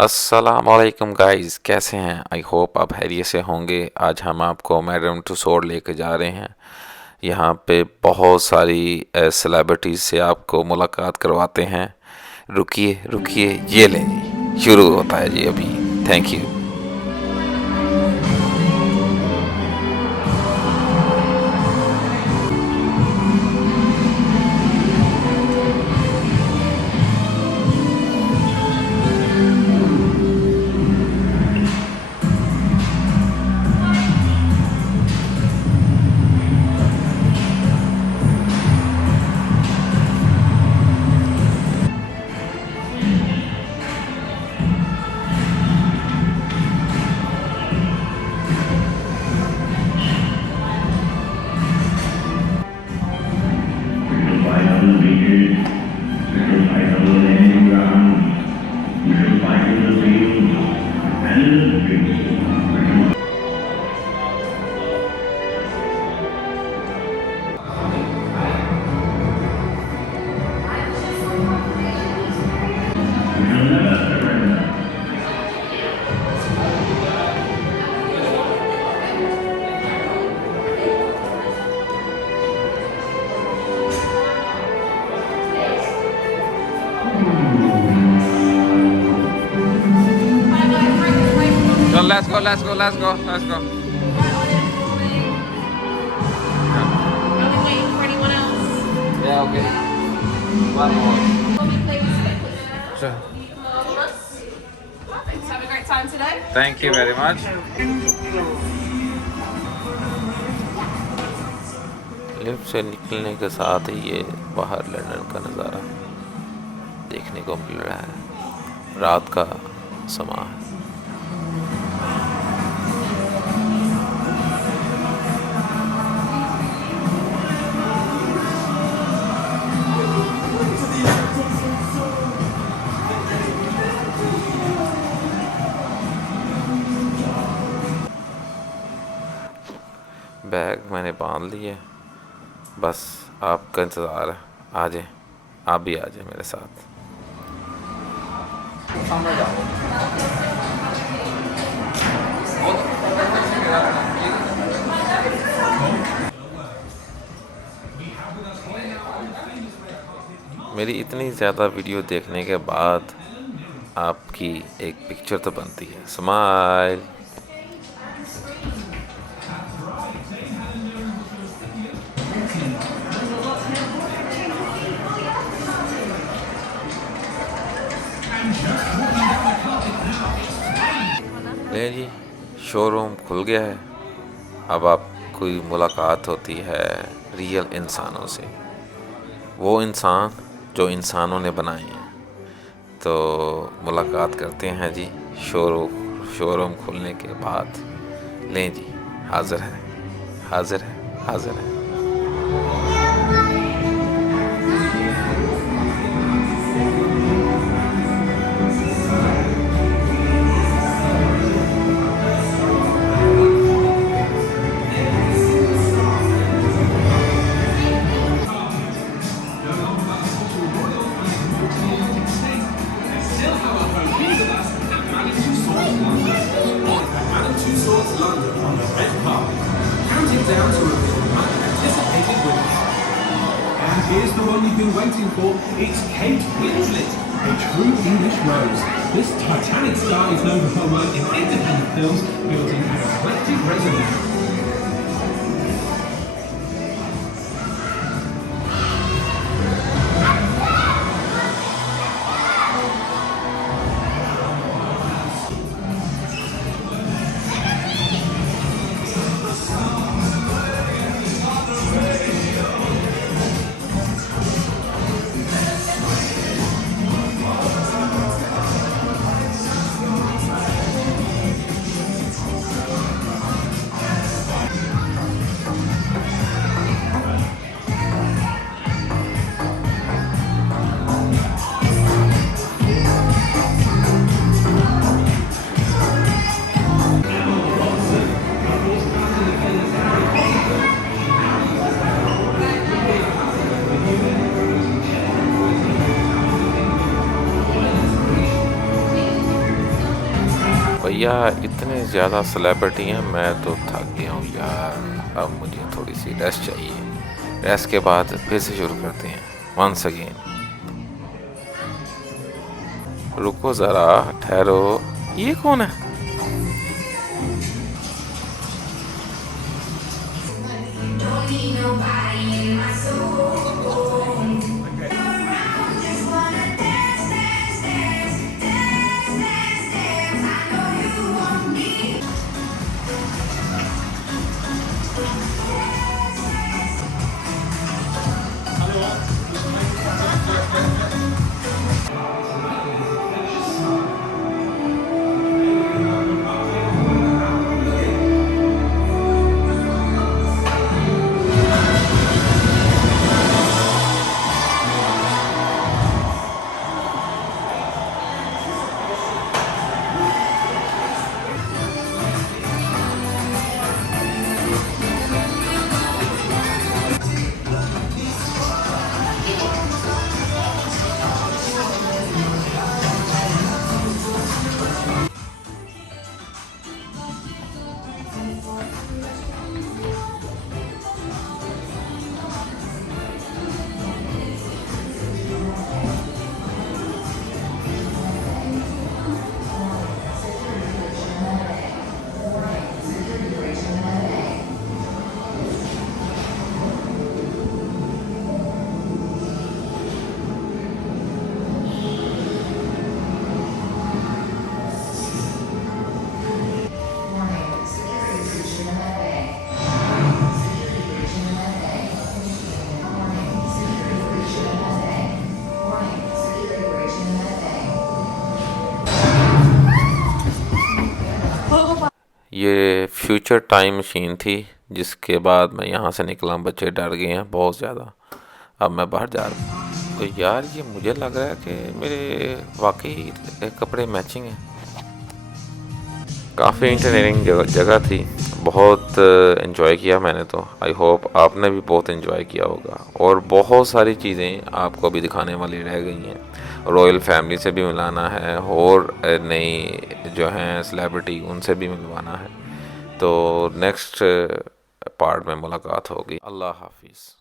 السلام علیکم گائز، کیسے ہیں؟ آئی ہوپ آپ خیریت سے ہوں گے۔ آج ہم آپ کو میڈم ٹوسوڈ لے کے جا رہے ہیں۔ یہاں پہ بہت ساری سیلیبریٹیز سے آپ کو ملاقات کرواتے ہیں۔ رکیے رکیے، یہ لیں جی، شروع ہوتا ہے جی ابھی۔ تھینک یو۔ Let's go. Are we waiting for anyone else? Yeah, okay. One more. Sure. Perfect. Have a great time today. Thank you very much. لفٹ سے نکلنے کے ساتھ ہی یہ باہر لندن کا نظارہ دیکھنے کو مل رہا ہے۔ رات کا سما ہے۔ بیگ میں نے باندھ لی ہے، بس آپ کا انتظار ہے۔ آ جائیں، آپ بھی آ جائیں میرے ساتھ۔ میری اتنی زیادہ ویڈیو دیکھنے کے بعد آپ کی ایک پکچر تو بنتی ہے۔ اسمائل۔ لے جی، شو روم کھل گیا ہے۔ اب آپ کوئی ملاقات ہوتی ہے ریئل انسانوں سے، وہ انسان جو انسانوں نے بنائے ہیں، تو ملاقات کرتے ہیں جی شو روم کھلنے کے بعد۔ لیں جی، حاضر ہے۔ Down to reveal the much anticipated winner. And here's the one you've been waiting for. It's Kate Winslet, a true English rose. This Titanic star is known for her work in independent films, building an eclectic resume. بھیا اتنے زیادہ سیلیبریٹی ہیں، میں تو تھک گیا ہوں یار، اب مجھے تھوڑی سی ریسٹ چاہیے، ریسٹ کے بعد پھر سے شروع کرتے ہیں ونس اگین۔ رکو ذرا، ٹھہرو، یہ کون ہے؟ یہ فیوچر ٹائم مشین تھی جس کے بعد میں یہاں سے نکلا، بچے ڈر گئے ہیں بہت زیادہ، اب میں باہر جا رہا ہوں۔ تو یار یہ مجھے لگ رہا ہے کہ میرے واقعی کپڑے میچنگ ہیں۔ کافی انٹرٹیننگ جگہ تھی، بہت انجوائے کیا میں نے، تو آئی ہوپ آپ نے بھی بہت انجوائے کیا ہوگا، اور بہت ساری چیزیں آپ کو ابھی دکھانے والی رہ گئی ہیں، رائل فیملی سے بھی ملانا ہے، اور نئی جو ہیں سیلیبریٹی ان سے بھی ملوانا ہے، تو نیکسٹ پارٹ میں ملاقات ہوگی۔ اللہ حافظ۔